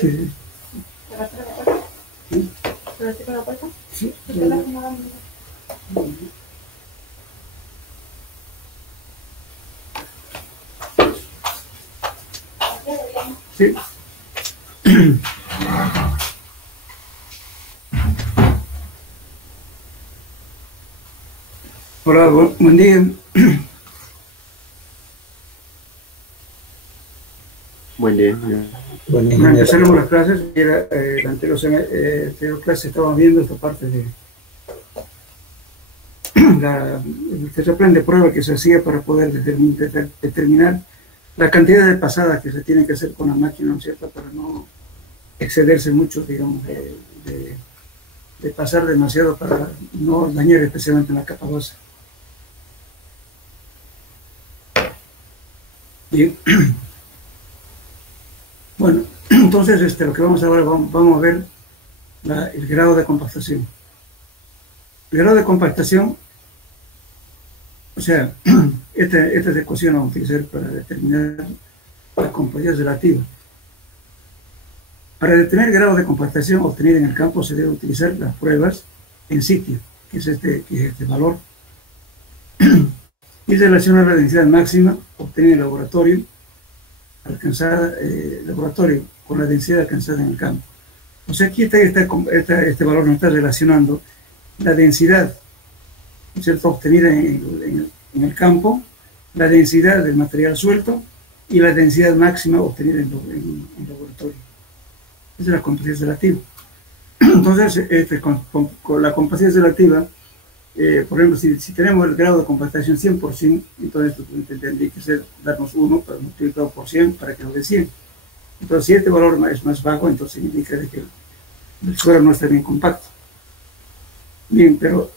Sí, sí. Sí. Sí. Hola, buen día. Buen día. Bueno, empezaremos las clases. La anterior clase estábamos viendo esta parte de el terraplén de prueba que se hacía para poder determinar la cantidad de pasadas que se tiene que hacer con la máquina, ¿no es cierto?, para no excederse mucho, digamos, de pasar demasiado para no dañar especialmente en la capa base. Bien. Bueno, entonces lo que vamos a ver, vamos a ver el grado de compactación. El grado de compactación, o sea, esta ecuación la vamos a utilizar para determinar la compacidad relativa. Para determinar el grado de compactación obtenido en el campo se debe utilizar las pruebas en sitio, que es este valor, y relacionar la densidad máxima obtenida en el laboratorio con la densidad alcanzada en el campo. O sea, aquí este valor nos está relacionando la densidad, ¿cierto?, obtenida en el campo, la densidad del material suelto y la densidad máxima obtenida en el laboratorio. Esa es la compacidad relativa. Entonces, con la compacidad relativa, por ejemplo, si tenemos el grado de compactación 100%, entonces tendría que darnos 1 multiplicado por 100 para que nos dé 100. Entonces, si este valor es más bajo, entonces indica que el suelo no está bien compacto. Bien, pero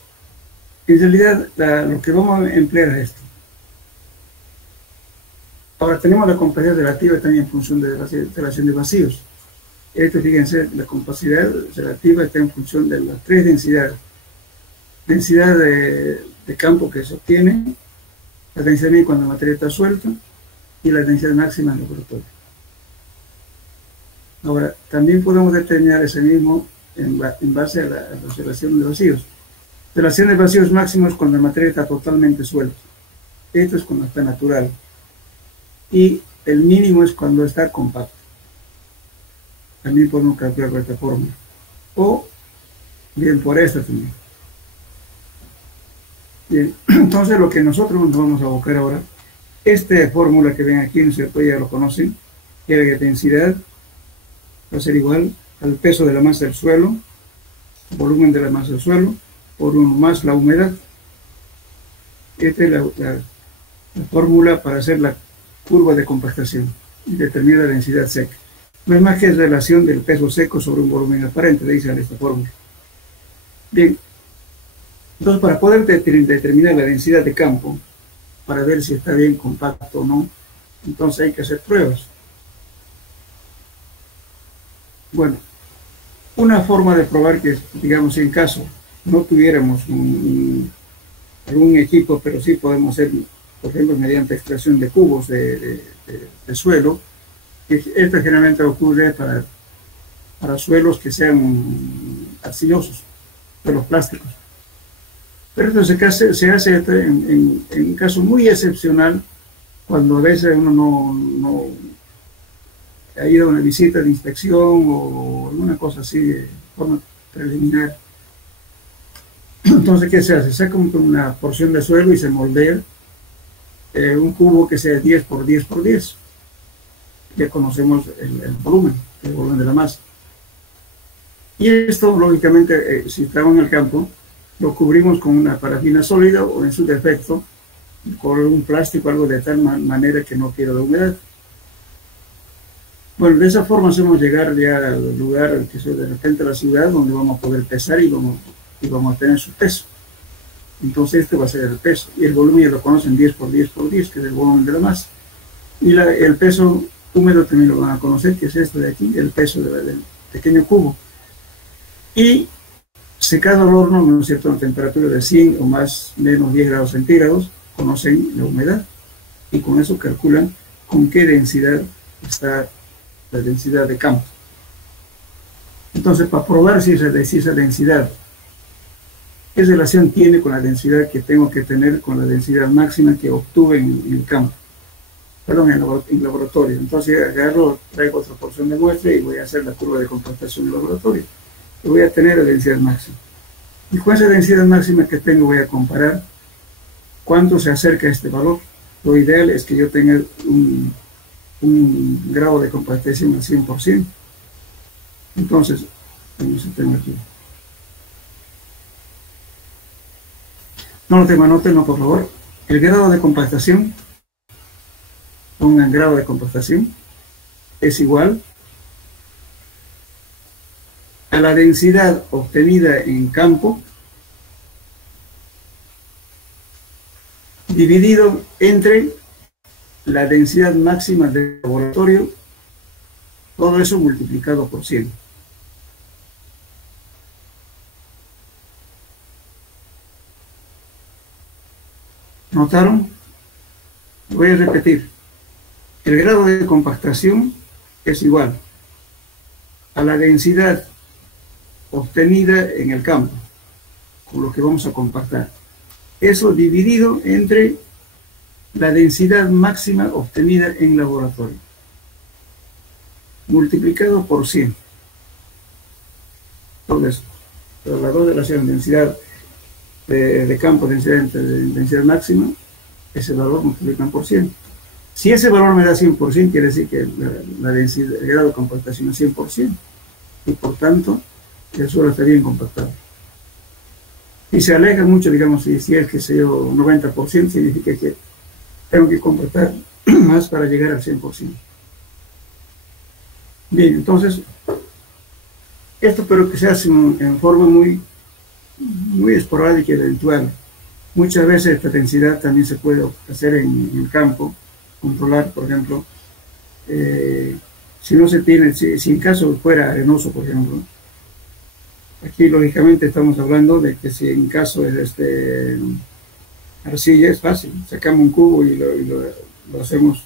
en realidad lo que vamos a emplear es esto. Ahora tenemos la compacidad relativa también en función de la relación de vacíos. Fíjense, la compacidad relativa está en función de las tres densidades. Densidad de campo que se obtiene, la densidad mínima cuando el material está suelto y la densidad máxima en el laboratorio. Ahora, también podemos determinar ese mismo en base a la relación de vacíos. Relación de vacíos máximos cuando el material está totalmente suelto. Esto es cuando está natural. Y el mínimo es cuando está compacto. También podemos calcular por esta fórmula. O bien por esta también. Bien, entonces lo que nosotros nos vamos a buscar ahora, esta fórmula que ven aquí, ¿no es cierto?, ya lo conocen, que la densidad va a ser igual al peso de la masa del suelo, volumen de la masa del suelo, por 1 más la humedad. Esta es la fórmula para hacer la curva de compactación y determinar la densidad seca. No es más que relación del peso seco sobre un volumen aparente, le dicen esta fórmula. Bien, entonces para poder determinar la densidad de campo, para ver si está bien compacto o no, entonces hay que hacer pruebas. Bueno, una forma de probar que, digamos, en caso no tuviéramos algún equipo, pero sí podemos hacer, por ejemplo, mediante extracción de cubos de suelo, que esto generalmente ocurre para suelos que sean arcillosos, suelos plásticos. Pero esto se hace en un caso muy excepcional, cuando a veces uno no ha ido a una visita de inspección o alguna cosa así de forma preliminar. Entonces, ¿qué se hace? Se saca una porción de suelo y se moldea un cubo que sea 10 por 10 por 10. Ya conocemos el volumen de la masa. Y esto, lógicamente, si estamos en el campo, lo cubrimos con una parafina sólida o, en su defecto, con un plástico, algo de tal manera que no pierda la humedad. Bueno, de esa forma hacemos llegar ya al lugar, que es de repente la ciudad, donde vamos a poder pesar y vamos a tener su peso. Entonces este va a ser el peso. Y el volumen ya lo conocen 10 por 10 por 10, que es el volumen de la masa. Y el peso húmedo también lo van a conocer, que es esto de aquí, el peso del pequeño cubo. Y secado al horno, ¿no es cierto?, a una temperatura de 100 o más, menos 10 grados centígrados, conocen la humedad. Y con eso calculan con qué densidad está la densidad de campo. Entonces, para probar si esa densidad, qué relación tiene con la densidad que tengo que tener con la densidad máxima que obtuve en el campo, perdón, en laboratorio. Entonces agarro, traigo otra porción de muestra y voy a hacer la curva de compactación en el laboratorio. Y voy a tener la densidad máxima. Y con esa densidad máxima que tengo voy a comparar cuánto se acerca a este valor. Lo ideal es que yo tenga un grado de compactación al 100%. Entonces, vamos a tener aquí. No lo tengo, anótenlo por favor. El grado de compactación, pongan grado de compactación, es igual a la densidad obtenida en campo dividido entre la densidad máxima del laboratorio, todo eso multiplicado por 100. ¿Notaron? Voy a repetir. El grado de compactación es igual a la densidad obtenida en el campo, con lo que vamos a compactar. Eso dividido entre la densidad máxima obtenida en laboratorio, multiplicado por 100. Entonces, las dos relaciones, densidad de campo, densidad máxima, ese valor multiplican por 100. Si ese valor me da 100%, quiere decir que la densidad, el grado de compactación es 100%, y por tanto, el suelo está bien compactado. Si se aleja mucho, digamos, si es que sea 90%, significa que tengo que compactar más para llegar al 100%. Bien, entonces, esto pero que se hace en forma muy esporádica y eventual. Muchas veces esta densidad también se puede hacer en el campo, controlar, por ejemplo, si no se tiene, si en caso fuera arenoso, por ejemplo, aquí lógicamente estamos hablando de que si en caso de arcilla es fácil, sacamos un cubo y lo hacemos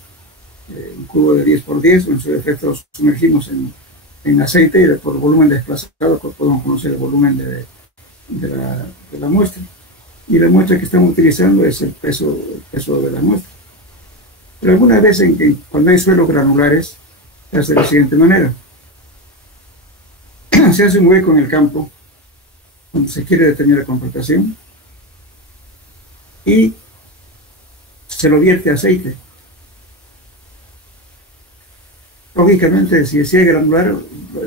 un cubo de 10 por 10, en su defecto lo sumergimos en aceite y por volumen desplazado podemos conocer el volumen de la muestra. Y la muestra que estamos utilizando es el peso de la muestra. Pero algunas veces cuando hay suelos granulares, se hace de la siguiente manera. Se hace un hueco en el campo, donde se quiere determinar la compactación, y se lo vierte aceite. Lógicamente, si es granular,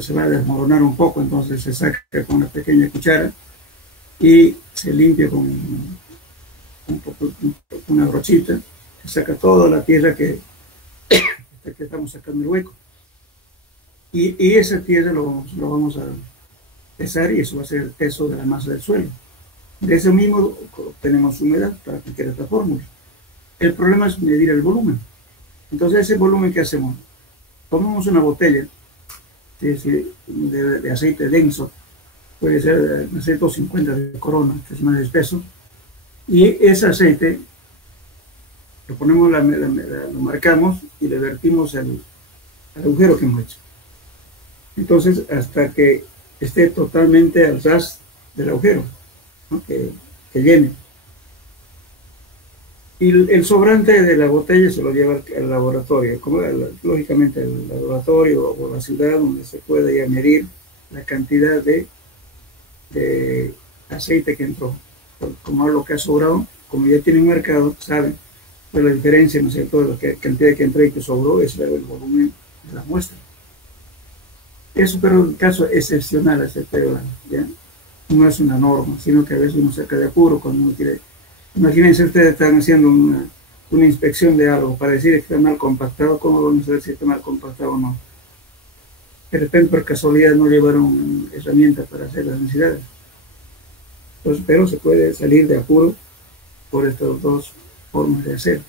se va a desmoronar un poco, entonces se saca con una pequeña cuchara y se limpia con una brochita, se saca toda la tierra que estamos sacando el hueco. Y esa tierra lo vamos a pesar y eso va a ser el peso de la masa del suelo. De eso mismo obtenemos humedad para aplicar esta fórmula. El problema es medir el volumen. Entonces, ese volumen que hacemos, tomamos una botella de aceite denso, puede ser aceite 250 de Corona, que es más espeso, y ese aceite lo ponemos, lo marcamos y le vertimos al agujero que hemos hecho. Entonces, hasta que esté totalmente al ras del agujero, ¿no? que llene. Y el sobrante de la botella se lo lleva al laboratorio, lógicamente al laboratorio o la ciudad donde se puede ya medir la cantidad de aceite que entró. Como lo que ha sobrado, como ya tienen marcado, saben, pues la diferencia, ¿no es cierto?, de la cantidad que entró y que sobró es el volumen de la muestra. Eso, pero en caso excepcional, ¿ya? No es una norma, sino que a veces uno saca de apuro cuando uno quiere. Imagínense, ustedes están haciendo una inspección de algo para decir que está mal compactado. ¿Cómo vamos a saber si está mal compactado o no? De repente, por casualidad, no llevaron herramientas para hacer las densidades. Entonces, pero se puede salir de apuro por estas dos formas de hacer.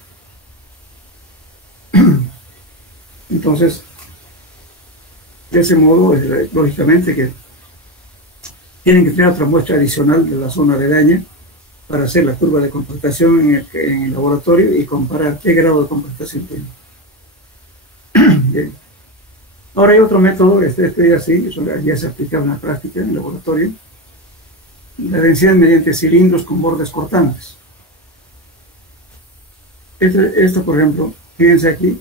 Entonces, de ese modo, lógicamente que tienen que tener otra muestra adicional de la zona aledaña para hacer la curva de compactación en el laboratorio y comparar qué grado de compactación tiene. Bien. Ahora hay otro método, este ya sí, eso ya se aplica en la práctica, en el laboratorio, la densidad mediante cilindros con bordes cortantes. Esto, por ejemplo, fíjense aquí,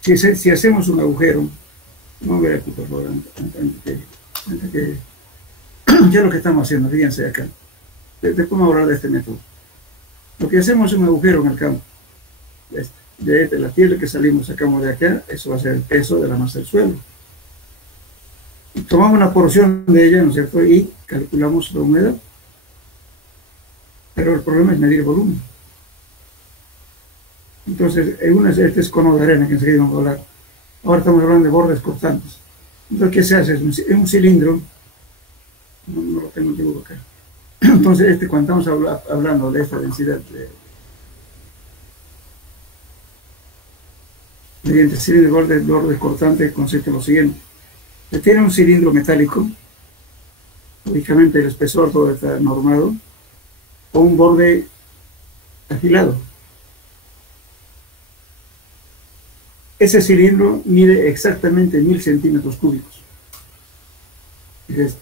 si hacemos un agujero, no voy a aquí por favor, antes que ya lo que estamos haciendo, fíjense acá, después vamos a hablar de este método. Lo que hacemos es un agujero en el campo, de la tierra que salimos, sacamos de acá, eso va a ser el peso de la masa del suelo. Y tomamos una porción de ella, ¿no es cierto? Y calculamos la humedad. Pero el problema es medir el volumen. Entonces, este es cono de arena que enseguida vamos a hablar. Ahora estamos hablando de bordes cortantes. Entonces, ¿qué se hace? Es un cilindro, no lo tengo yo acá. Entonces, cuando estamos hablando de esta densidad mediante cilindro de bordes cortantes, consiste en lo siguiente. Se tiene un cilindro metálico, lógicamente el espesor todo está normado, con un borde afilado. Ese cilindro mide exactamente 1000 centímetros cúbicos. Es este.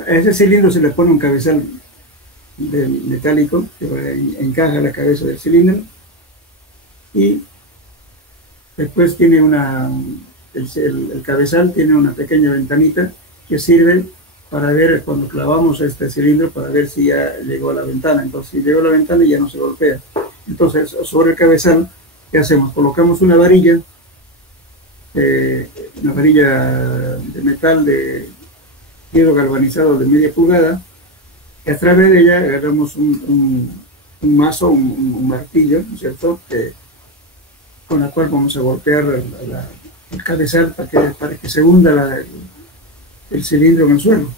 A ese cilindro se le pone un cabezal metálico que encaja la cabeza del cilindro y después tiene el cabezal tiene una pequeña ventanita que sirve para ver cuando clavamos este cilindro para ver si ya llegó a la ventana. Entonces, si llegó a la ventana ya no se golpea. Entonces, sobre el cabezal, ¿qué hacemos? Colocamos una varilla de metal de hierro galvanizado de media pulgada, y a través de ella agarramos un mazo, un martillo, ¿no es cierto?, con la cual vamos a golpear el cabezal para que se hunda el cilindro en el suelo.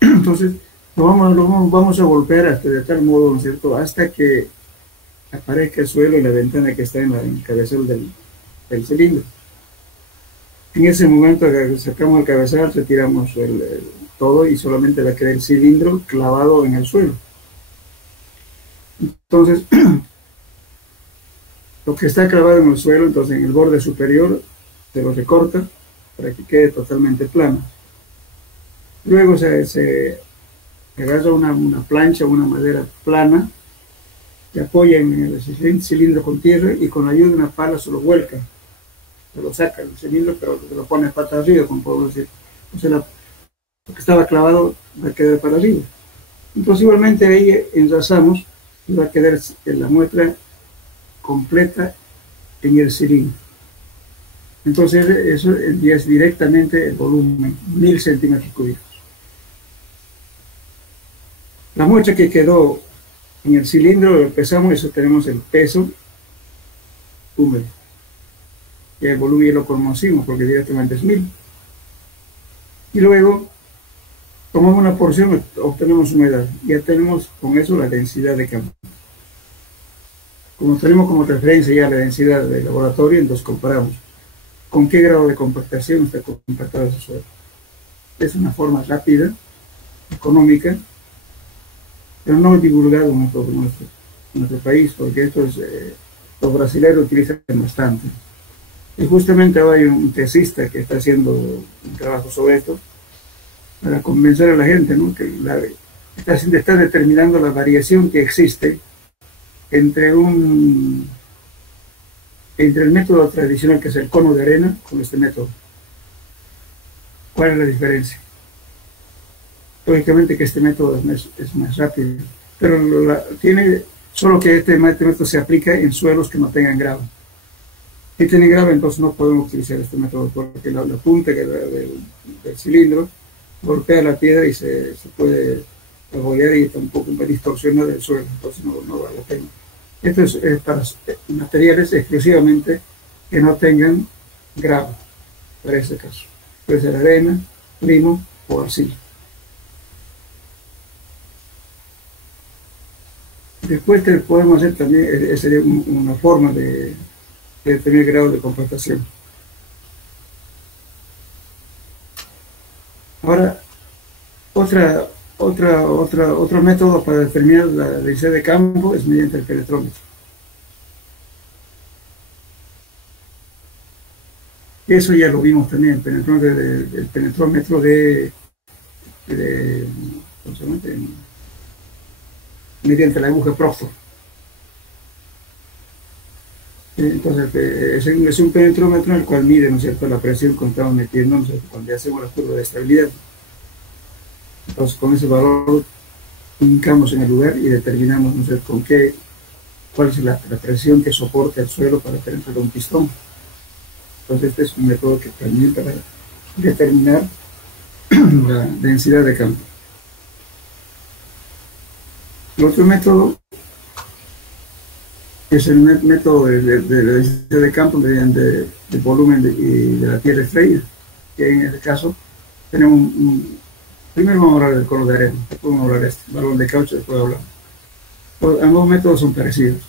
Entonces, lo vamos a golpear de tal modo, ¿no es cierto?, hasta que aparezca el suelo y la ventana que está en el cabezal del cilindro. En ese momento sacamos el cabezal, retiramos todo y solamente va a quedar el cilindro clavado en el suelo. Entonces, lo que está clavado en el suelo, entonces en el borde superior se lo recorta para que quede totalmente plano. Luego se agarra una plancha, una madera plana, se apoya en el cilindro con tierra y con la ayuda de una pala se lo vuelca. Se lo saca el cilindro, pero se lo pone para arriba, como puedo decir. Entonces, lo que estaba clavado va a quedar para arriba. Entonces, igualmente ahí enlazamos y va a quedar la muestra completa en el cilindro. Entonces, eso es directamente el volumen, 1000 centímetros cúbicos. La muestra que quedó en el cilindro lo pesamos, eso tenemos el peso húmedo. Y el volumen ya lo conocimos porque directamente es 1000. Y luego tomamos una porción, obtenemos humedad. Ya tenemos con eso la densidad de campo. Como tenemos como referencia ya la densidad del laboratorio, entonces comparamos con qué grado de compactación está compactado ese suelo. Es una forma rápida, económica, pero no divulgado en nuestro país, porque esto los brasileños utilizan bastante. Y justamente ahora hay un tesista que está haciendo un trabajo sobre esto para convencer a la gente, ¿no?, que está determinando la variación que existe entre el método tradicional, que es el cono de arena, con este método. ¿Cuál es la diferencia? Lógicamente que este método es más rápido, pero solo que este método se aplica en suelos que no tengan grava. Si tienen grava, entonces no podemos utilizar este método, porque la punta del cilindro golpea la piedra y se puede abollar y tampoco distorsionar el suelo, entonces no vale la pena. Esto es para materiales exclusivamente que no tengan grava, para este caso. Puede ser arena, limo o arcilla. Después que podemos hacer también, sería una forma de determinar grado de compactación. Ahora, otro método para determinar la densidad de campo es mediante el penetrómetro. Eso ya lo vimos también, el penetrómetro de ¿cómo se llama? Mediante la aguja Proctor. Entonces, es un penetrómetro en el cual mide, ¿no es cierto?, la presión que estamos metiendo, ¿no es cierto?, cuando hacemos la curva de estabilidad. Entonces, con ese valor, ubicamos en el lugar y determinamos, ¿no es cierto?, cuál es la presión que soporta el suelo para penetrar un pistón. Entonces, este es un método que permite para determinar la densidad de campo. El otro método es el método de densidad de campo mediante el volumen de la tierra extraída, que en este caso tenemos primero vamos a hablar del cono de arena, después vamos a hablar de este balón de caucho, después hablar. Ambos métodos son parecidos.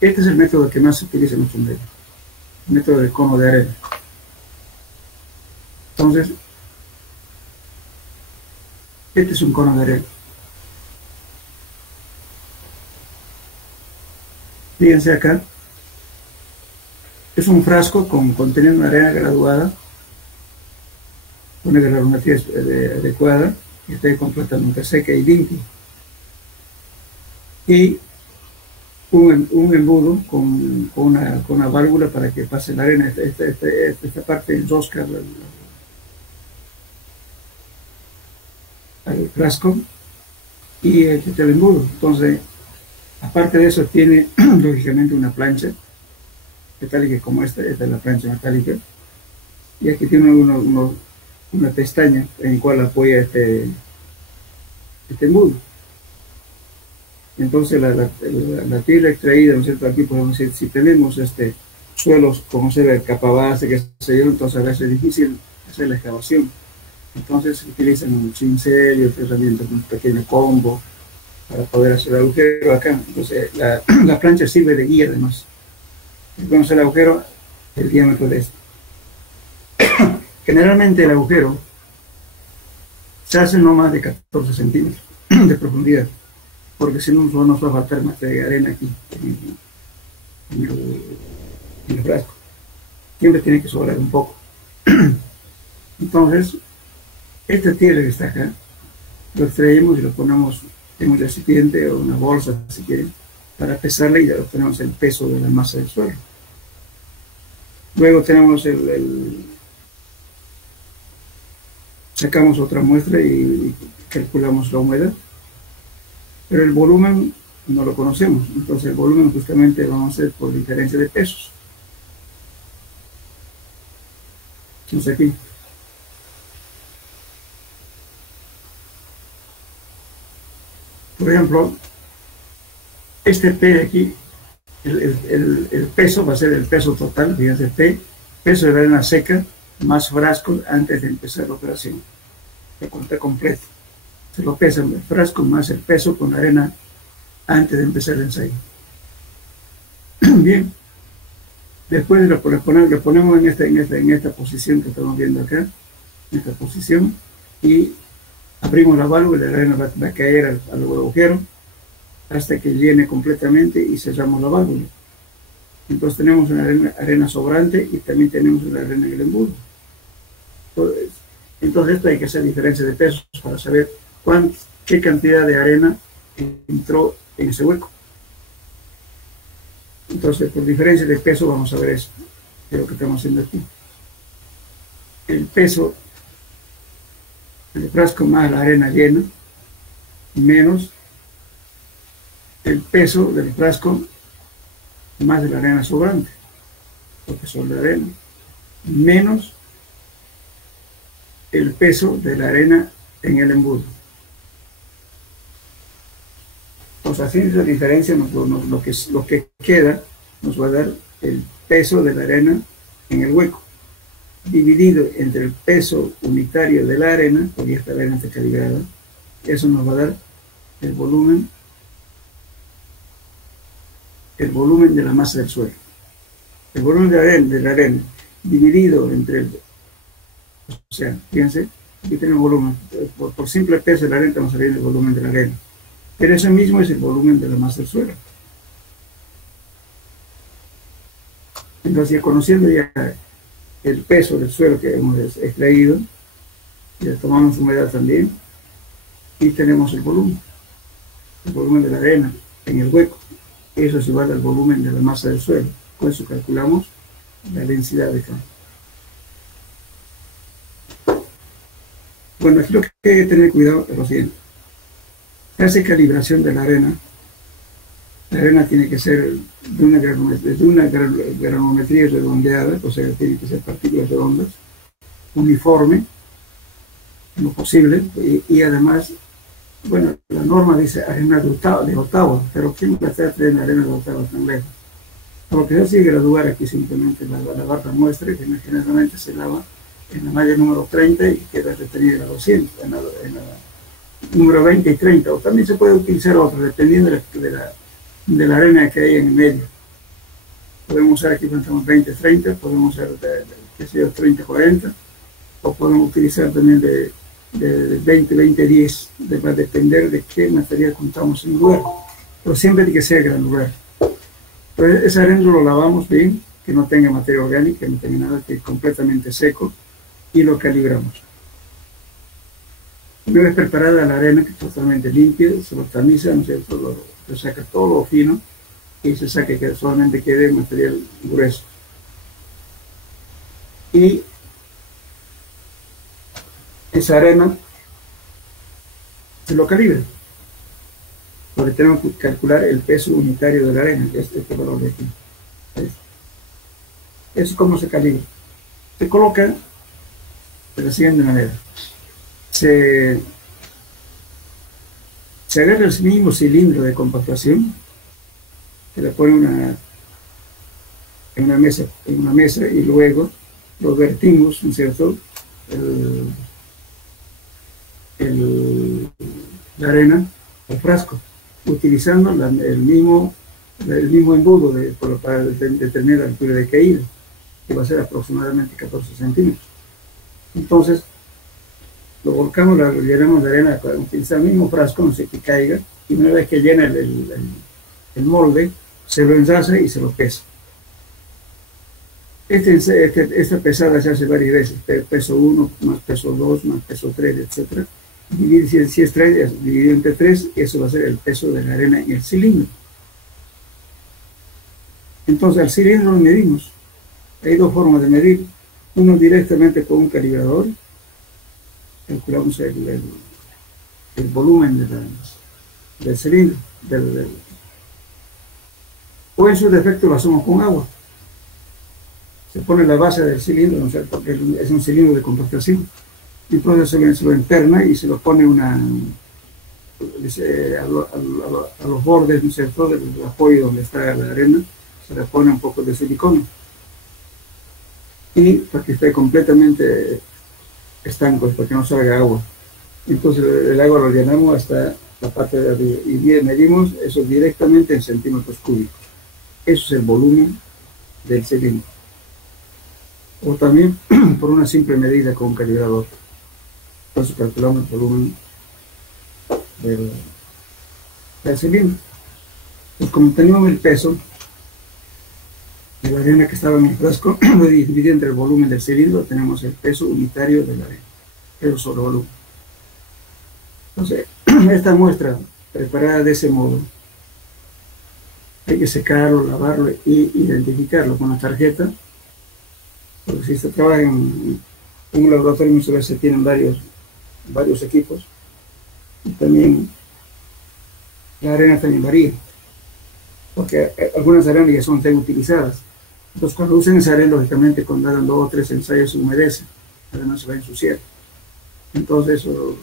Este es el método que más se utiliza en nuestro medio, el método del cono de arena. Entonces, este es un cono de arena. Fíjense acá, es un frasco conteniendo una arena graduada, una granulometría adecuada, que esté completamente seca y limpia. Y un embudo con una válvula para que pase la arena. Esta parte enrosca al frasco y el embudo. Entonces, aparte de eso, tiene lógicamente una plancha metálica como esta es la plancha metálica. Y aquí tiene una pestaña en la cual apoya este embudo. Entonces la tierra extraída, ¿no es cierto? Aquí podemos decir, si tenemos suelos como ser el capabase, que se yo, entonces a veces es difícil hacer la excavación. Entonces se utilizan un cincel y otras herramientas, un pequeño combo para poder hacer el agujero acá. Entonces la plancha sirve de guía además. Podemos hacer el agujero el diámetro de esto. Generalmente el agujero se hace no más de 14 centímetros de profundidad, porque si no nos va a faltar más de arena aquí en el frasco. Siempre tiene que sobrar un poco. Entonces, esta tierra que está acá, lo extraemos y lo ponemos en un recipiente o una bolsa, si quieren, para pesarla y ya obtenemos el peso de la masa del suelo. Luego tenemos sacamos otra muestra y calculamos la humedad. Pero el volumen no lo conocemos, entonces el volumen justamente vamos a hacer por diferencia de pesos. Entonces aquí por ejemplo, este P de aquí, el peso va a ser el peso total, fíjense, peso de la arena seca más frascos antes de empezar la operación, la cuenta completa. Se lo pesan el frasco más el peso con la arena antes de empezar el ensayo. Bien, después lo ponemos en esta posición que estamos viendo acá, en esta posición, y abrimos la válvula y la arena va a caer al agujero hasta que llene completamente y cerramos la válvula. Entonces tenemos una arena sobrante y también tenemos una arena en el embudo. Entonces esto hay que hacer diferencia de pesos para saber qué cantidad de arena entró en ese hueco. Entonces por diferencia de peso vamos a ver eso, que es lo que estamos haciendo aquí. El peso del frasco más la arena llena menos el peso del frasco más de la arena sobrante, porque son de arena, menos el peso de la arena en el embudo. Entonces, haciendo esa diferencia, lo que queda nos va a dar el peso de la arena en el hueco, dividido entre el peso unitario de la arena, porque esta arena está calibrada. Eso nos va a dar el volumen de la masa del suelo. El volumen de la arena dividido entre o sea, fíjense, aquí tenemos volumen, por simple peso de la arena estamos saliendo el volumen de la arena, pero ese mismo es el volumen de la masa del suelo. Entonces, ya conociendo ya el peso del suelo que hemos extraído, ya tomamos humedad también, y tenemos el volumen de la arena en el hueco. Eso es igual al volumen de la masa del suelo. Con eso calculamos la densidad de campo. Bueno, aquí lo que hay que tener cuidado es lo siguiente. Se hace calibración de la arena. La arena tiene que ser de una granulometría redondeada, o sea, tiene que ser partículas redondas, uniforme, lo posible, y además, bueno, la norma dice arena de Ottawa, pero ¿quién va a estar trayendo arena de Ottawa tan lejos? Lo que se hace es graduar aquí simplemente lavar la muestra, que generalmente se lava en la malla número 30 y queda retenida en la 200, en la número 20 y 30, o también se puede utilizar otra, dependiendo de la arena que hay en el medio. Podemos usar aquí cuando estamos 20-30, podemos usar que sea 30-40, o podemos utilizar también de 20-20-10, va a depender de qué material contamos en el lugar, pero siempre tiene que ser granular. Entonces ese arena lo lavamos bien, que no tenga materia orgánica, que no tenga nada, que es completamente seco, y lo calibramos. Una vez preparada la arena, que es totalmente limpia, se lo tamiza, ¿no es cierto? Se saca todo lo fino y se saca que solamente quede material grueso. Y esa arena se lo calibra, porque tenemos que calcular el peso unitario de la arena, que es este valor de aquí. Eso es como se calibra. Se coloca de la siguiente manera. Se agarra el mismo cilindro de compactación, se le pone en una mesa y luego lo vertimos, ¿no es cierto?, la arena al frasco, utilizando el mismo embudo para determinar la altura de caída, que va a ser aproximadamente 14 centímetros. Entonces, lo volcamos, lo llenamos de arena, utilizar el mismo frasco, no sé que caiga, y una vez que llena el molde, se lo engrasa y se lo pesa. Esta pesada se hace varias veces, peso 1, más peso 2, más peso 3, etc. Si es 3, dividido entre 3, eso va a ser el peso de la arena en el cilindro. Entonces al cilindro lo medimos. Hay dos formas de medir. Uno directamente con un calibrador, calculamos el volumen del cilindro, o en su defecto lo hacemos con agua. Se pone la base del cilindro, ¿no es cierto?, porque es un cilindro de compactación. Entonces se lo interna y se lo pone a los bordes, ¿no es cierto?, del apoyo donde está la arena, se le pone un poco de silicona. Y para que esté completamente estanco, para que no salga agua. Entonces el agua lo llenamos hasta la parte de arriba y medimos eso directamente en centímetros cúbicos. Eso es el volumen del cilindro. O también por una simple medida con un calibrador. Entonces calculamos el volumen del cilindro. Pues como teníamos el peso de la arena que estaba en el frasco, lo dividí entre el volumen del cilindro, tenemos el peso unitario de la arena, peso sobre volumen. Entonces, esta muestra preparada de ese modo, hay que secarlo, lavarlo y identificarlo con la tarjeta, porque si se trabaja en un laboratorio muchas veces se tienen varios equipos, y también la arena también varía, porque algunas arenas ya son utilizadas. Entonces cuando usen esa arena, lógicamente cuando hagan 2 o 3 ensayos se humedece, además se va a ensuciar. Entonces eso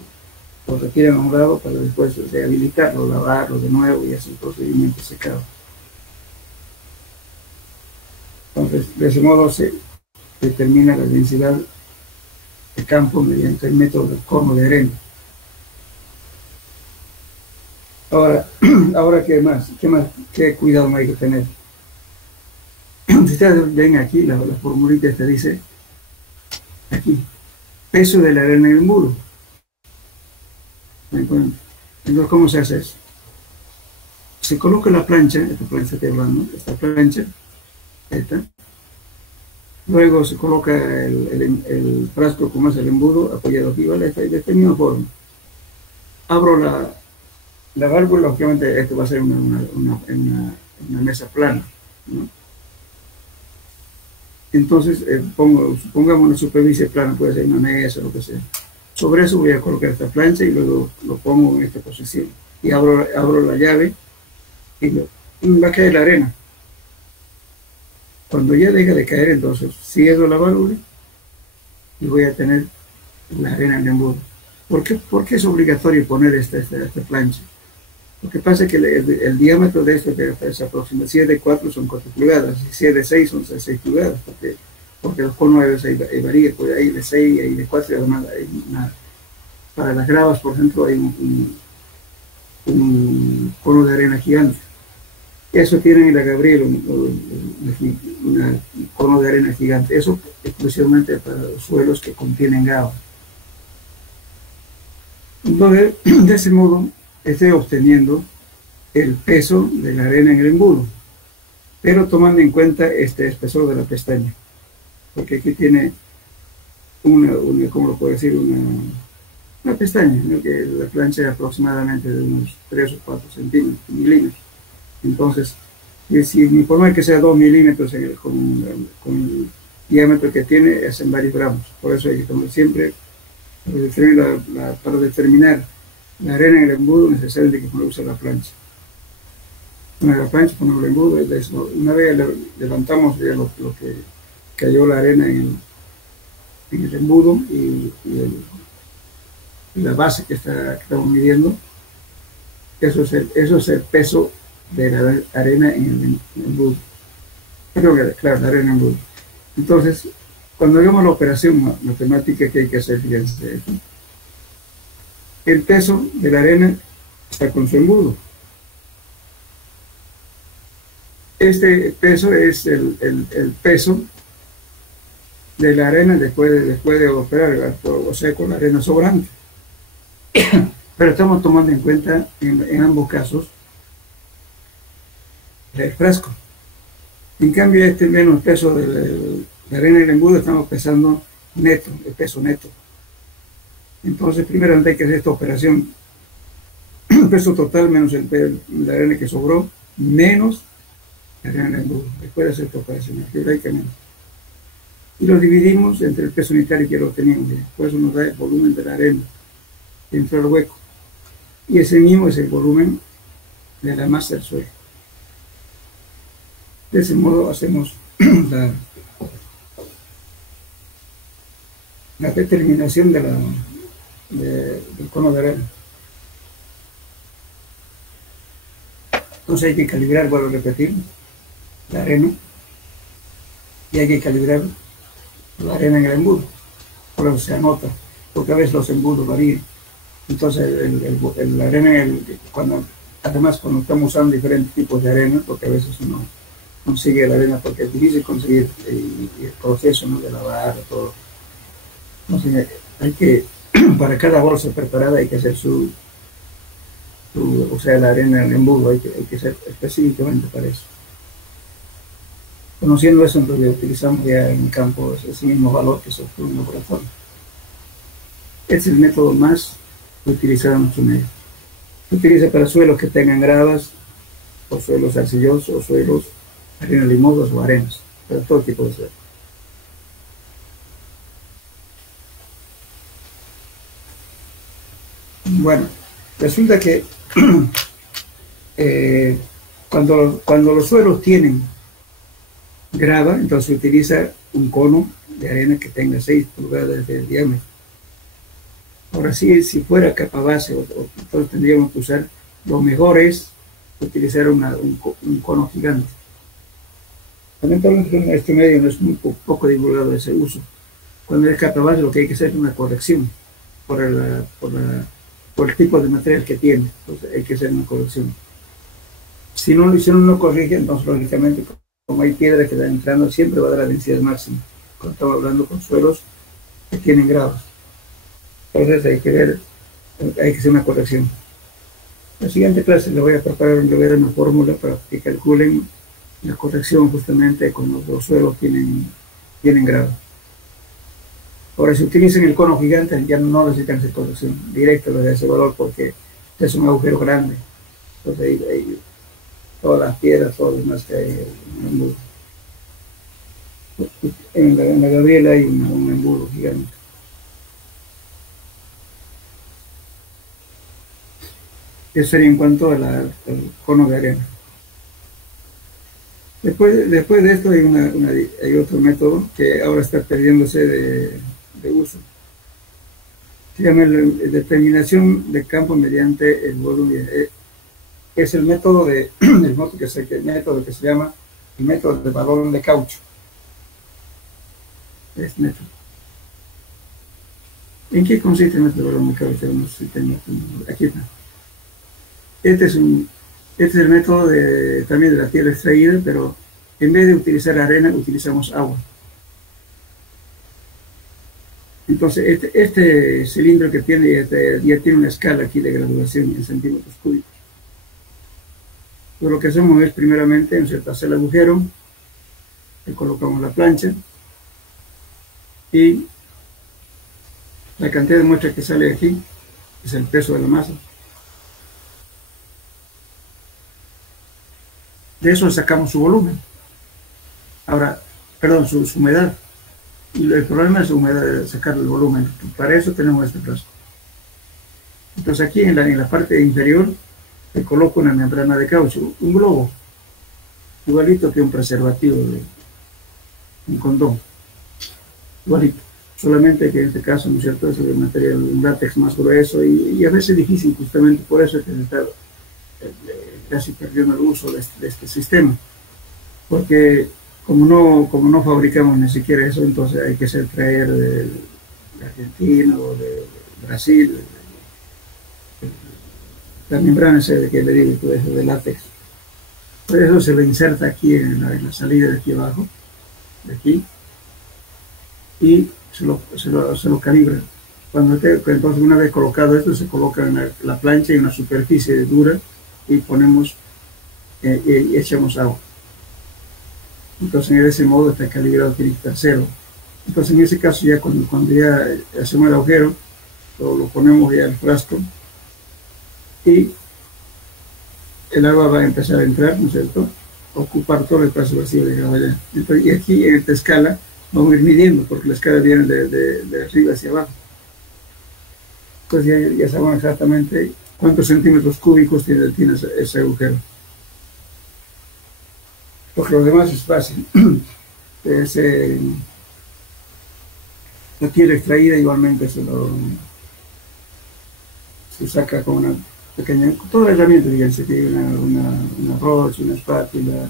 lo retiran a un lado para después rehabilitarlo, lavarlo de nuevo y hacer el procedimiento secado. Entonces de ese modo se determina la densidad de campo mediante el método del cono de arena. Ahora ¿qué cuidado hay que tener? Si ustedes ven aquí, la formulita esta dice, aquí, peso de la arena en el muro. Entonces, ¿cómo se hace eso? Se coloca la plancha, esta plancha, esta, Luego se coloca el frasco con más el embudo apoyado aquí, ¿vale? De esta misma forma. Abro la válvula, obviamente esto va a ser una mesa plana, ¿no? Entonces supongamos una superficie plana, puede ser una mesa, lo que sea. Sobre eso voy a colocar esta plancha y luego lo pongo en esta posición. Y abro la llave y va a caer la arena. Cuando ya deja de caer, entonces cierro la válvula y voy a tener la arena en el embudo. ¿Por qué es obligatorio poner esta plancha? Lo que pasa es que el diámetro de esto es aproximadamente, si es de 4 son 4 pulgadas, si es de 6 son 6 pulgadas, porque los conos varían, pues hay de 6, hay de 4 y además hay nada. Para las gravas, por ejemplo, hay un cono de arena gigante. Eso tiene en la Gabriel un cono de arena gigante. Eso exclusivamente para los suelos que contienen grava. Entonces, de ese modo, estoy obteniendo el peso de la arena en el embudo, pero tomando en cuenta este espesor de la pestaña, porque aquí tiene ¿cómo lo puedo decir? Una pestaña, ¿no? Que la plancha es aproximadamente de unos 3 o 4 milímetros. Entonces, si mi forma es que sea 2 milímetros con el diámetro que tiene, es en varios gramos. Por eso hay que tomar siempre, para determinar la arena en el embudo, necesariamente que uno use la plancha. Poner la plancha, poner el embudo, es de eso. Una vez levantamos ya lo que cayó la arena en el embudo y la base que estamos midiendo, eso es el peso de la arena en el embudo. Pero claro, la arena en el embudo. Entonces, cuando hagamos la operación matemática que hay que hacer, fíjense, el peso de la arena está con su embudo. Este peso es el peso de la arena después de operar, o sea, con la arena sobrante. Pero estamos tomando en cuenta en ambos casos el frasco. En cambio, este menos peso de la arena en el embudo, estamos pesando neto, el peso neto. Entonces, primero hay que hacer esta operación. El peso total menos la arena que sobró, menos la arena en el embudo. Después de hacer esta operación, algebraicamente. Y lo dividimos entre el peso unitario que lo teníamos. Por eso nos da el volumen de la arena dentro del hueco. Y ese mismo es el volumen de la masa del suelo. De ese modo hacemos la determinación del cono de arena. Entonces hay que calibrar, vuelvo a repetir, la arena, y hay que calibrar la arena en el embudo. Por eso se anota, porque a veces los embudos varían. Entonces la arena, además cuando estamos usando diferentes tipos de arena, porque a veces uno consigue la arena porque es difícil conseguir el proceso, ¿no?, de lavar, todo. Entonces hay que, para cada bolsa preparada hay que hacer o sea, la arena en el embudo, hay que hacer específicamente para eso. Conociendo eso, entonces utilizamos ya en el campo ese mismo valor que se obtuvo en el laboratorio. Este es el método más utilizado en nuestro medio. Se utiliza para suelos que tengan gravas, o suelos arcillosos, o suelos arena limosas o arenas, para todo tipo de suelos. Bueno, resulta que cuando los suelos tienen grava, entonces se utiliza un cono de arena que tenga 6 pulgadas de diámetro. Ahora sí, si fuera capa base, entonces tendríamos que usar, lo mejor es utilizar un cono gigante. Lamentablemente en este medio no es muy poco divulgado ese uso. Cuando es capa base, lo que hay que hacer es una corrección por el tipo de material que tiene. Entonces hay que hacer una corrección. Si no corrige, entonces lógicamente, como hay piedra que está entrando, siempre va a dar la densidad máxima. Cuando estamos hablando con suelos que tienen gravas. Entonces hay que hacer una corrección. En la siguiente clase les voy a preparar una fórmula para que calculen la corrección justamente cuando los suelos tienen tienen grado. Ahora, si utilizan el cono gigante, ya no necesitan esa corrección directa desde ese valor porque es un agujero grande. Entonces, ahí todas las piedras, todo lo demás que hay en el embudo. En la Gabriela hay un embudo gigante. Eso sería en cuanto al cono de arena. Después de esto hay otro método que ahora está perdiéndose de uso. Se llama determinación de campo mediante el volumen. Es el método método que se llama el método de balón de caucho. Este método. ¿En qué consiste el método de balón de caucho? No sé si tengo aquí está. Este es el método también de la tierra extraída, pero en vez de utilizar arena, utilizamos agua. Entonces, este cilindro que tiene ya tiene una escala aquí de graduación en centímetros cúbicos. Entonces, lo que hacemos es, primeramente, hacer el agujero, le colocamos la plancha y la cantidad de muestra que sale aquí es el peso de la masa. De eso sacamos su volumen. Ahora, perdón, su humedad. Y el problema es la humedad, sacar el volumen. Para eso tenemos este frasco. Entonces aquí en la parte inferior le coloco una membrana de caucho, un globo, igualito que un preservativo, un condón, igualito. Solamente que en este caso, ¿no es cierto?, es el material, un látex más grueso y a veces difícil, justamente por eso es que se está casi perdiendo el uso de este sistema. Porque como no fabricamos ni siquiera eso, entonces hay que traer de Argentina o de Brasil la membrana esa que le digo, de látex. Por eso se lo inserta aquí en la salida de aquí abajo, de aquí, y se lo calibra. Entonces, una vez colocado esto, se coloca en la plancha en una superficie dura y ponemos y echamos agua. Entonces, en ese modo está calibrado, tiene que estar cero. Entonces, en ese caso, ya cuando ya hacemos el agujero, lo ponemos ya al frasco y el agua va a empezar a entrar, ¿no es cierto?, a ocupar todo el espacio vacío de gravedad. Entonces, y aquí en esta escala vamos a ir midiendo, porque la escala viene de arriba hacia abajo. Entonces ya sabemos exactamente cuántos centímetros cúbicos tiene ese agujero. Porque lo demás es fácil. La tierra extraída igualmente se saca con una pequeña, toda la herramienta, fíjense que hay una brocha, una espátula,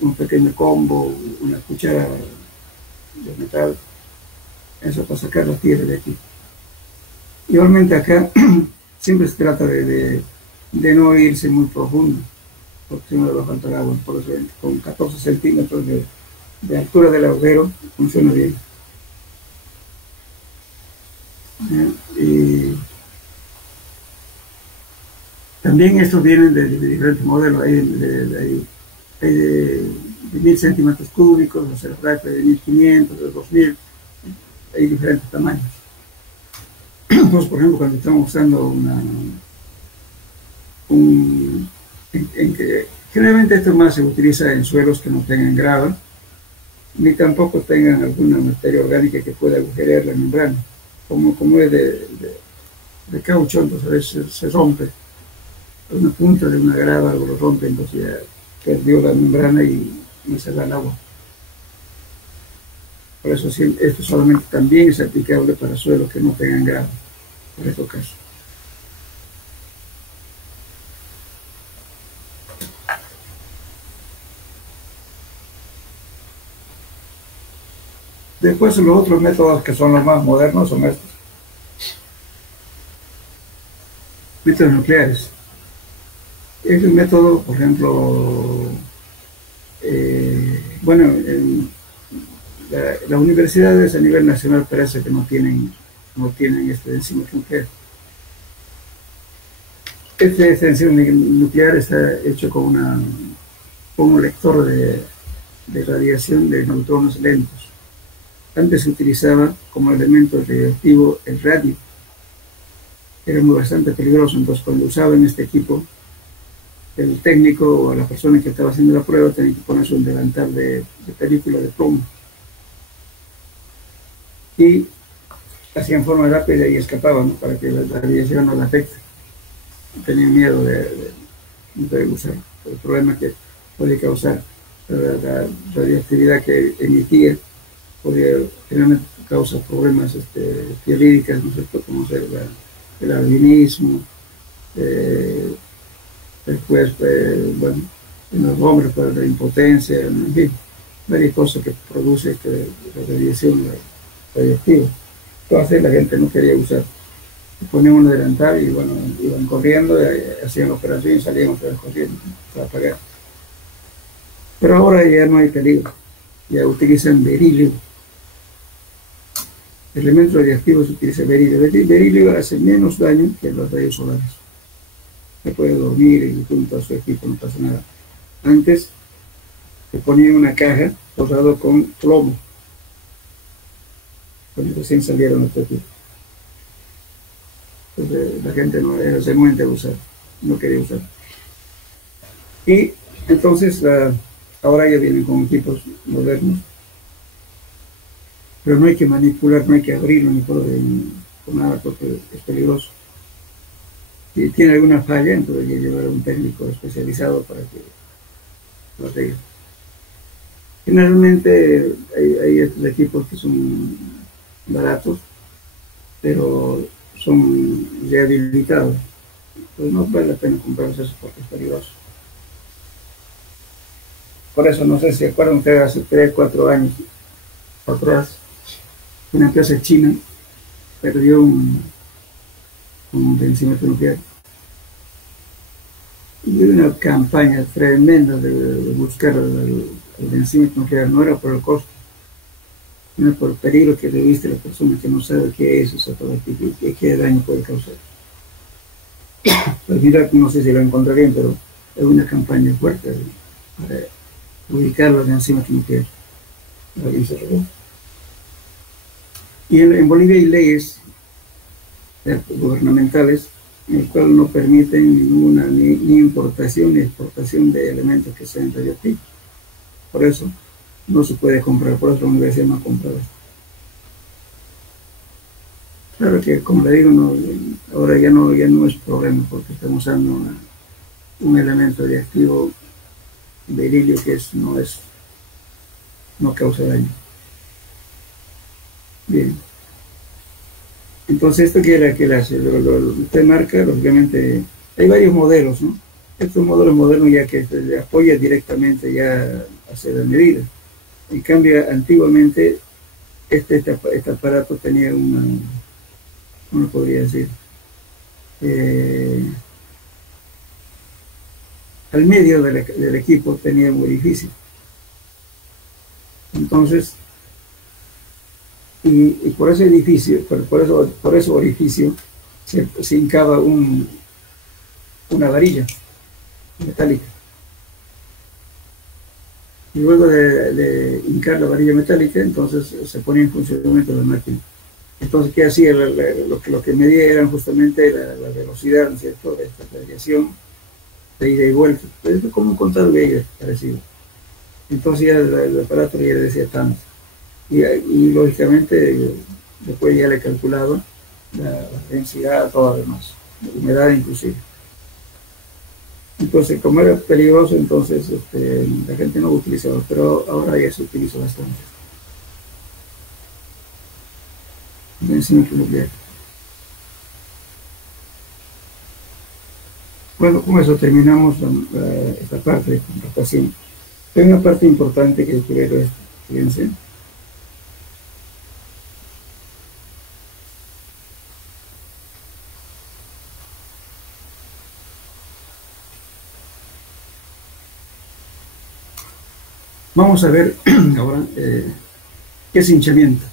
un pequeño combo, una cuchara de metal, eso para sacar la tierra de aquí. Igualmente acá siempre se trata de no irse muy profundo, porque si no le va a faltar agua. Por eso con 14 centímetros de altura del agujero funciona bien. Y también estos vienen de diferentes modelos. Hay de 1000 centímetros cúbicos, o sea, de 1500, de 2000, hay diferentes tamaños. Entonces, por ejemplo, cuando estamos usando generalmente esto más se utiliza en suelos que no tengan grava, ni tampoco tengan alguna materia orgánica que pueda agujerear la membrana. Como es de caucho, entonces a veces se rompe. Una punta de una grava algo lo rompe, entonces ya perdió la membrana y se va el agua. Por eso esto solamente también es aplicable para suelos que no tengan grava, por estos casos. Después los otros métodos que son los más modernos son estos. Métodos nucleares. Es un método, por ejemplo, bueno, las universidades a nivel nacional parece que no tienen enzimas nucleares. Este enzima nuclear está hecho con un lector de radiación de neutrones lentos. Antes se utilizaba como elemento radioactivo el radio. Era bastante peligroso, entonces cuando usaban este equipo, el técnico o la persona que estaba haciendo la prueba tenía que ponerse un delantal de película de plomo. Y hacían forma rápida y escapaban, ¿no? Para que la radiación no la afecte. Tenían miedo de usar. El problema que podía causar la radioactividad que emitía generalmente causa problemas pielídicos, ¿no es cierto? Como ser el albinismo, después, bueno, en los hombres, pues, la impotencia, en fin, varias cosas que produce la radiación radioactiva. Entonces la gente no quería usar. Ponían un delantal y bueno, iban corriendo, hacían la operación y salían otra vez corriendo para pagar. Pero ahora ya no hay peligro, ya utilizan berilio. El elemento radioactivo se utiliza berilio. El berilio hace menos daño que los rayos solares. Se puede dormir y junto a su equipo, no pasa nada. Antes se ponía en una caja forrado con plomo. Cuando recién salieron los equipos. Entonces la gente no era renuente a usar, no quería usar. Y entonces ahora ya vienen con equipos modernos, pero no hay que manipular, no hay que abrirlo ni por nada porque es peligroso. Si tiene alguna falla, entonces ya llevar a un técnico especializado para que lo arregle. Generalmente hay estos equipos que son baratos, pero son rehabilitados. Pues no vale la pena comprarse eso porque es peligroso. Por eso, no sé si acuerdan ustedes, hace 3, 4 años atrás, una empresa china perdió un vencimiento nuclear. Y hubo una campaña tremenda de buscar el vencimiento nuclear. No era por el costo, sino por el peligro que reviste la persona que no sabe qué es exactamente y qué daño puede causar. Al final, no sé si lo encontrarían, pero es una campaña fuerte para ubicar los vencimientos nucleares. Y en Bolivia hay leyes gubernamentales en el cual no permiten ninguna ni importación ni exportación de elementos que sean radioactivos. Por eso no se puede comprar, por eso la universidad no ha comprado esto. Claro que, como le digo, ahora ya no es problema porque estamos usando un elemento radioactivo berilio que no causa daño. Bien. Entonces, ¿esto qué era que él hace? Usted marca, lógicamente, hay varios modelos, ¿no? Estos modelos modernos ya que se le apoya directamente ya a hacer la medida. En cambio, antiguamente, este aparato tenía ¿cómo podría decir? Al medio del equipo tenía un orificio. Entonces, y por ese edificio, por ese orificio, se hincaba una varilla metálica. Y luego de hincar la varilla metálica, entonces se ponía en funcionamiento la máquina. Entonces, ¿qué hacía? Lo que medía era justamente la velocidad, ¿no es cierto?, de esta radiación de ida y vuelta. Es como un contador de ida, parecido. Entonces ya el aparato ya le decía tanto. Y lógicamente después ya le calculaba la densidad, todo lo demás, la humedad inclusive. Entonces, como era peligroso, entonces la gente no lo utilizaba, pero ahora ya se utiliza bastante. Vencimiento nuclear. Bueno, con eso terminamos esta parte de contratación. Hay una parte importante que quiero esto, fíjense. Vamos a ver ahora qué es hinchamiento.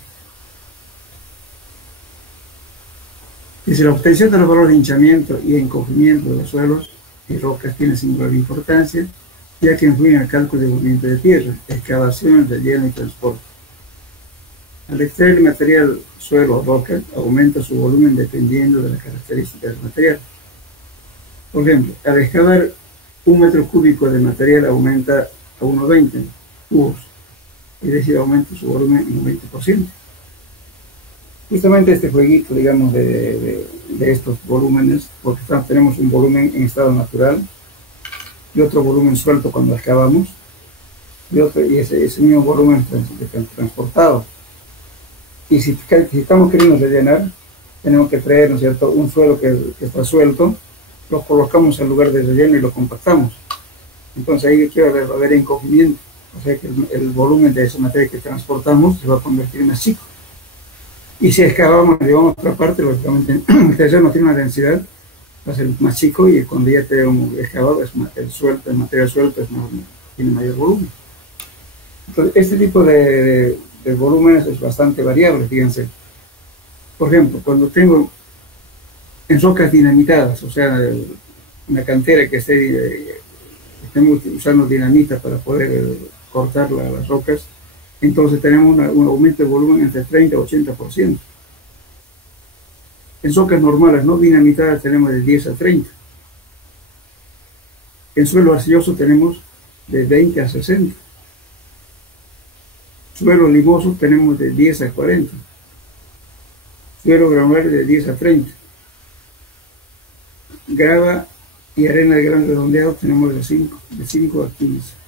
Dice, la obtención de los valores de hinchamiento y encogimiento de los suelos y rocas tiene singular importancia, ya que influyen en el cálculo de movimiento de tierra, excavación, relleno y transporte. Al extraer el material suelo o roca, aumenta su volumen dependiendo de las características del material. Por ejemplo, al excavar 1 metro cúbico de material aumenta a 1,20 cubos, es decir, aumenta su volumen en un 20%. Justamente este jueguito, digamos, de estos volúmenes, porque tenemos un volumen en estado natural y otro volumen suelto cuando excavamos, y ese mismo volumen transportado. Y si estamos queriendo rellenar, tenemos que traer, ¿no es cierto?, un suelo que está suelto, lo colocamos en lugar de relleno y lo compactamos. Entonces ahí va a haber encogimiento, o sea que el volumen de esa materia que transportamos se va a convertir en más chico. Y si excavamos y llevamos a otra parte, lógicamente el terreno tiene una densidad, va a ser más chico, y cuando ya tenemos excavado, el material suelto tiene mayor volumen. Entonces, este tipo de volúmenes es bastante variable, fíjense. Por ejemplo, cuando tengo en rocas dinamitadas, o sea, una cantera que estemos usando dinamita para poder cortar las rocas, entonces tenemos un aumento de volumen entre 30 y 80%. En rocas normales no dinamitadas tenemos de 10 a 30. En suelo arcilloso tenemos de 20 a 60. Suelo limoso tenemos de 10 a 40. Suelo granular de 10 a 30. Grava y arena de gran redondeado tenemos de 5 a 15.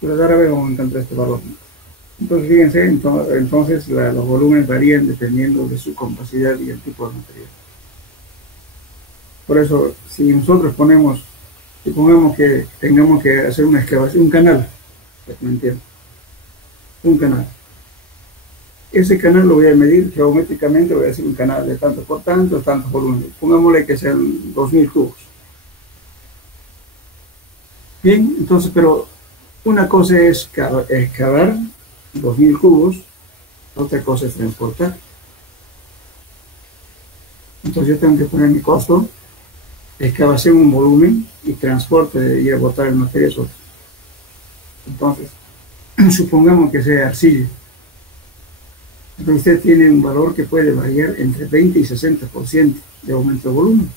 Pero ahora vamos a encontrar este valor. Entonces, fíjense, entonces los volúmenes varían dependiendo de su compacidad y el tipo de material. Por eso, si nosotros supongamos que tengamos que hacer una excavación, un canal, ¿me entienden? Un canal. Ese canal lo voy a medir geométricamente, voy a hacer un canal de tanto por tanto, tantos volúmenes. Pongámosle que sean 2000 cubos. Bien, entonces, pero una cosa es excavar 2000 cubos, otra cosa es transportar. Entonces yo tengo que poner mi costo, excavación un volumen y transporte de ir a botar el material es otro. Entonces, supongamos que sea arcilla. Entonces usted tiene un valor que puede variar entre 20 y 60% de aumento de volumen.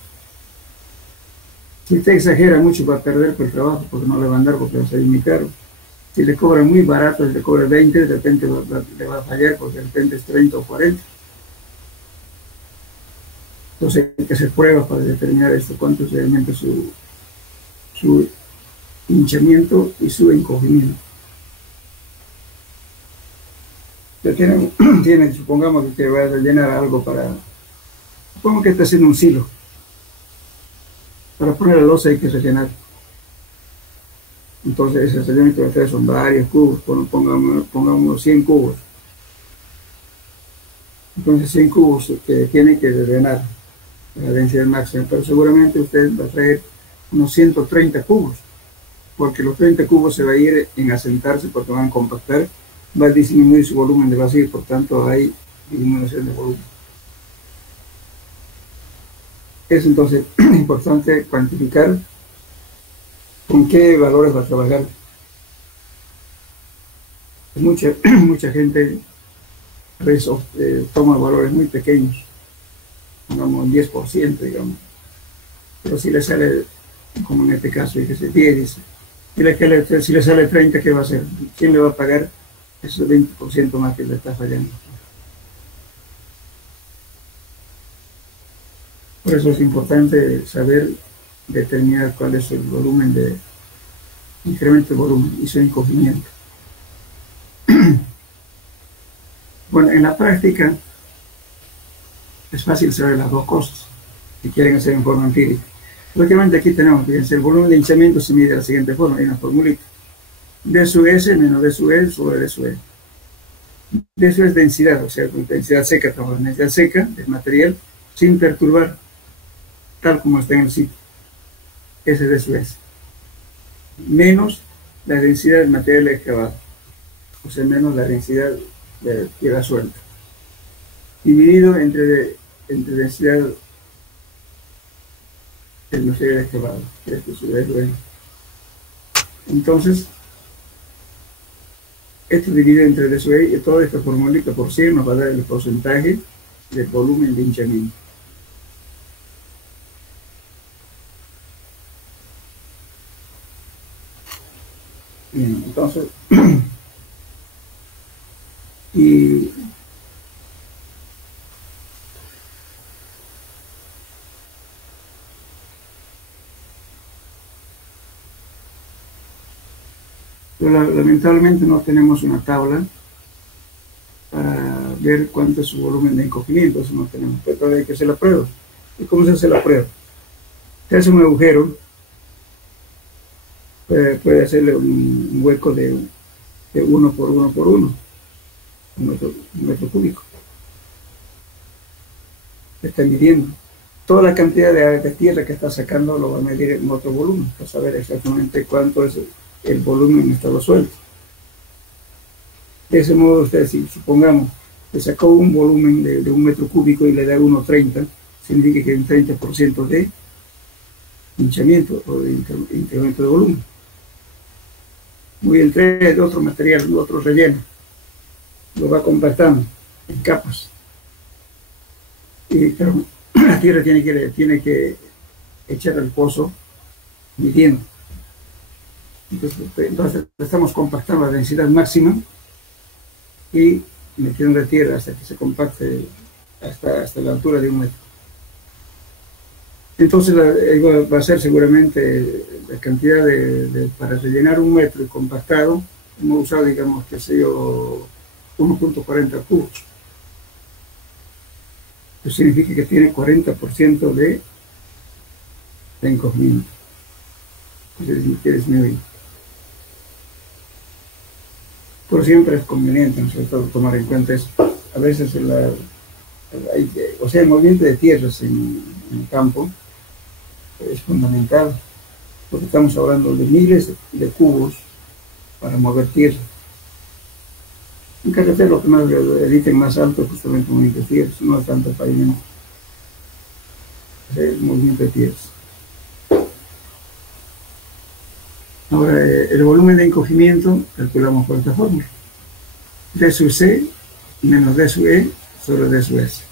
Si usted exagera mucho, va a perder por el trabajo, porque no le va a andar, porque va a salir muy caro. Si le cobra muy barato, si le cobra 20, de repente le va a fallar, porque de repente es 30 o 40. Entonces hay que hacer pruebas para determinar esto, cuánto se aumenta su hinchamiento y su encogimiento. Supongamos que va a rellenar algo supongamos que está haciendo un silo. Para poner la losa hay que rellenar. Entonces ese relleno que va a hacer son varios cubos, pongamos 100 cubos. Entonces 100 cubos que tiene que rellenar la densidad máxima, pero seguramente usted va a traer unos 130 cubos, porque los 30 cubos se va a ir en asentarse porque van a compactar, va a disminuir su volumen de vacío, por tanto hay disminución de volumen. Es entonces importante cuantificar con qué valores va a trabajar. Mucha gente a veces toma valores muy pequeños, digamos 10%, digamos, pero si le sale, como en este caso, dice 10, dice, si le sale 30, ¿qué va a hacer? ¿Quién le va a pagar esos 20% más que le está fallando? Por eso es importante saber determinar cuál es el volumen de incremento de volumen y su encogimiento. Bueno, en la práctica es fácil saber las dos cosas si quieren hacer en forma empírica. Lógicamente aquí tenemos, fíjense, el volumen de hinchamiento se mide de la siguiente forma, hay una formulita: D sub S menos D sub E sobre D sub E. D sub es densidad, o sea, densidad seca, estamos en densidad seca del material sin perturbar, tal como está en el sitio. Ese es D sub S. Menos la densidad del material excavado, o sea, menos la densidad de tierra suelta, dividido entre densidad del material excavado, que es D sub S. Entonces, Esto dividido entre D sub E y toda esta formulita por 100 nos va a dar el porcentaje del volumen de hinchamiento. Bien, entonces, y lamentablemente no tenemos una tabla para ver cuánto es su volumen de encogimiento, eso no tenemos, pero todavía hay que hacer la prueba. ¿Y cómo se hace la prueba? Se hace un agujero, puede hacerle un hueco de 1 por 1 por 1, un metro cúbico. Está midiendo. Toda la cantidad de tierra que está sacando lo va a medir en otro volumen, para saber exactamente cuánto es el volumen en estado suelto. De ese modo, usted, si supongamos que sacó un volumen de 1 metro cúbico y le da 1,30, significa que hay un 30% de hinchamiento o de incremento de volumen. Muy bien, trae de otro material, de otro relleno, lo va compactando en capas. Y claro, la tierra tiene que echar al pozo midiendo. Entonces estamos compactando la densidad máxima y metiendo la tierra hasta que se compacte hasta la altura de 1 metro. Entonces va a ser seguramente la cantidad para rellenar 1 metro y compactado. Hemos usado, digamos, que sé yo, 1,40 cubos. Eso significa que tiene 40% de encogimiento. Por siempre es conveniente, ¿no es cierto?, tomar en cuenta eso. A veces el movimiento de tierras en el campo es fundamental, porque estamos hablando de miles de cubos para mover tierra. En carretera lo que más editen más alto es justamente el movimiento de tierras, no es tanto el pavimento, es el movimiento de tierras. Ahora, el volumen de encogimiento calculamos por esta fórmula: D sub C menos D sub E sobre D sub S.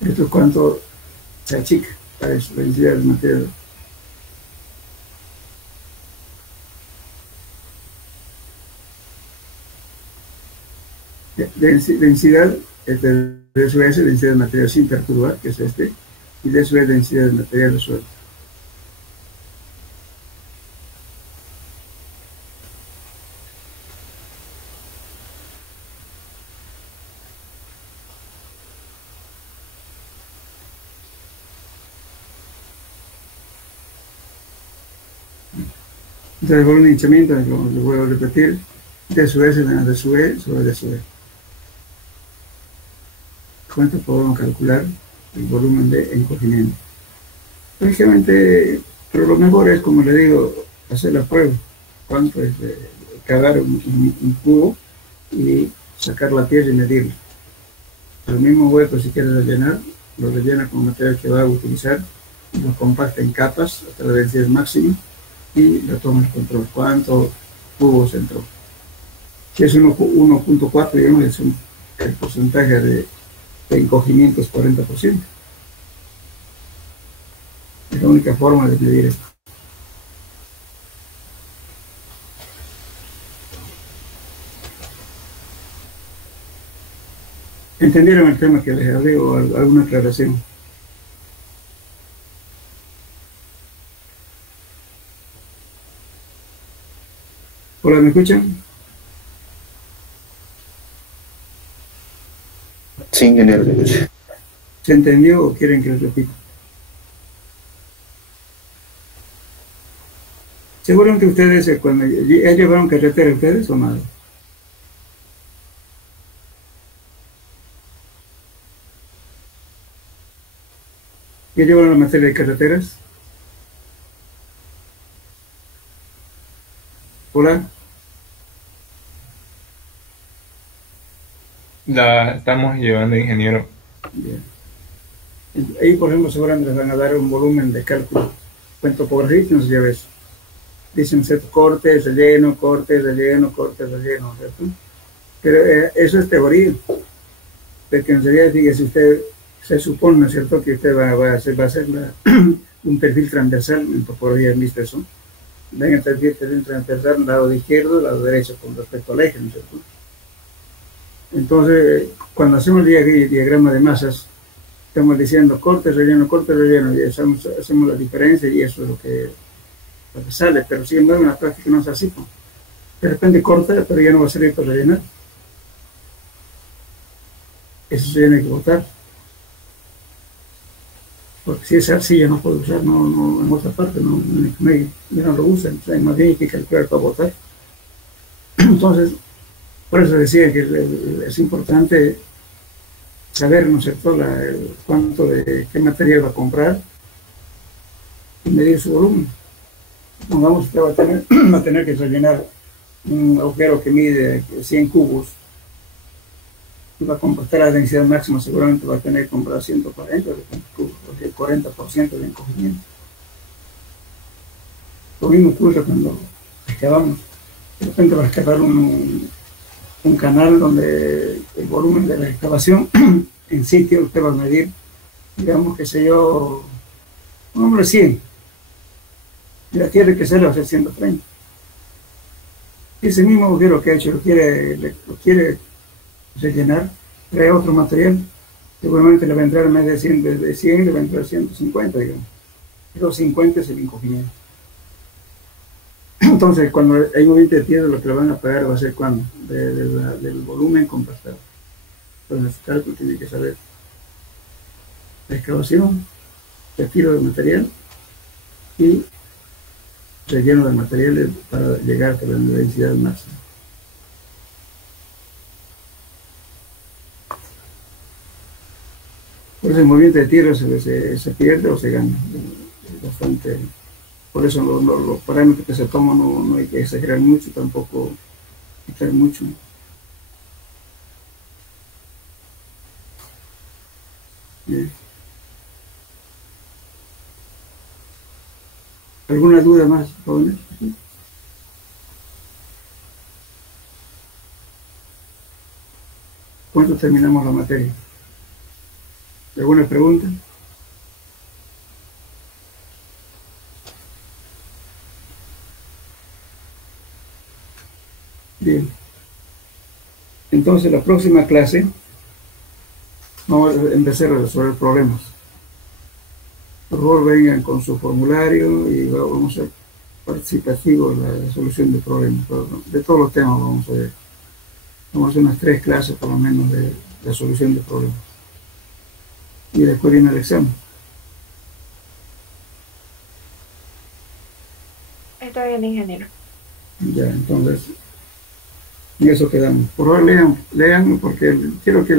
Esto es cuánto se achica para eso, la densidad del material. Densidad es de D sub S, densidad del material sin perturbar, que es este, y D sub E, densidad del material resuelto. Entonces, el volumen de hinchamiento, lo vuelvo a repetir, D sub S menos D sub E sobre D sub E. Con esto podemos calcular el volumen de encogimiento. Lógicamente, pero lo mejor es, como le digo, hacer la prueba. Cuánto es cavar un cubo y sacar la tierra y medirla. El mismo hueco, si quiere rellenar, lo rellena con material que va a utilizar, lo compacta en capas hasta la densidad máxima y lo toma el control. ¿Cuántos cubos entró? Si es 1,4, digamos, el porcentaje de encogimiento es 40%. Es la única forma de medir esto. ¿Entendieron el tema que les hablé o alguna aclaración? Hola, ¿me escuchan? Sí, ingeniero. ¿Se entendió o quieren que les repita? Seguramente ustedes, cuando ya llevaron carretera, ¿ustedes o nada? ¿Ya llevaron la materia de carreteras? Hola. La estamos llevando, ingeniero. Bien. Ahí, por ejemplo, seguramente les van a dar un volumen de cálculo. En topografía, no se lleva eso. dicen, ¿cierto? Corte, relleno, corte, relleno, corte, relleno, ¿cierto? Pero eso es teoría, porque en realidad, fíjese usted, se supone, ¿no es cierto?, que usted va a hacer un perfil transversal, en topología han visto eso, ven el perfil transversal, lado de izquierdo, lado derecho, con respecto al eje, ¿no es cierto? Entonces, cuando hacemos el diagrama de masas, estamos diciendo corte, relleno, y hacemos la diferencia y eso es lo que sale, pero sin embargo en la práctica no es así. ¿No? De repente corta, pero ya no va a servir para rellenar. Eso se tiene que botar. Porque si es arcilla no puede usar, no en otra parte, ya no lo usan, o sea, más bien hay que calcular para botar. Entonces, por eso decía que es importante saber, ¿no es cierto?, cuánto de qué material va a comprar y medir su volumen. Pongamos que va a tener que rellenar un agujero que mide 100 cubos y va a comportar la densidad máxima, seguramente va a tener que comprar 140 cubos, o sea, el 40% de encogimiento. Lo mismo ocurre cuando excavamos. De repente va a excavar un canal donde el volumen de la excavación en sitio usted va a medir, digamos, que sé yo, un hombre 100, y la tierra que se le va a hacer 130. Ese mismo agujero que ha hecho lo quiere rellenar, trae otro material, seguramente le va a entrar en vez de 100 le va a entrar 150, digamos. Pero 50 es el encogimiento. Entonces, cuando hay movimiento de tierra, lo que le van a pagar va a ser cuando, del volumen compactado. Entonces, el cálculo tiene que saber la excavación, el tiro de material y relleno de materiales para llegar a la densidad máxima. Por eso el movimiento de tierra se pierde o se gana. Es bastante. Por eso los parámetros que se toman no hay que exagerar mucho, tampoco quitar mucho. Bien. ¿Alguna duda más, jóvenes? ¿Cuánto terminamos la materia? ¿Alguna pregunta? Bien. Entonces, la próxima clase vamos a empezar a resolver problemas. Por favor, vengan con su formulario y vamos a ser participativos en la solución de problemas. De todos los temas vamos a ver. Vamos a hacer unas 3 clases por lo menos de la solución de problemas. Y después viene el examen. Está bien, ingeniero. Ya, entonces, en eso quedamos. Por favor, lean porque quiero que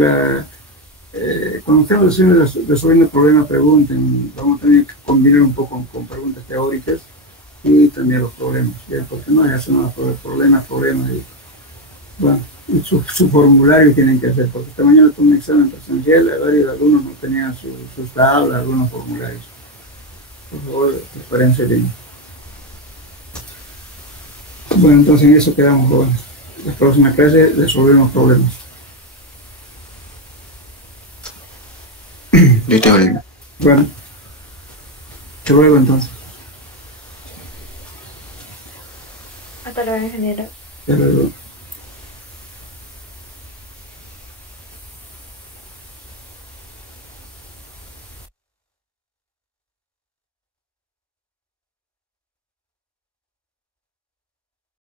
cuando estemos resolviendo el problema, pregunten. Vamos a tener que combinar un poco con preguntas teóricas y también los problemas, ¿ya? Porque no es hacer nada por el problema. Y, bueno, su formulario tienen que hacer, porque esta mañana tuve un examen presencial, varios alumnos no tenían sus tablas, algunos formularios. Por favor, prepárense bien. Bueno, entonces en eso quedamos, jóvenes. La próxima clase resolvemos problemas. Listo, Jorge. Bueno, hasta luego entonces. Hasta luego, ingeniero. Hasta luego.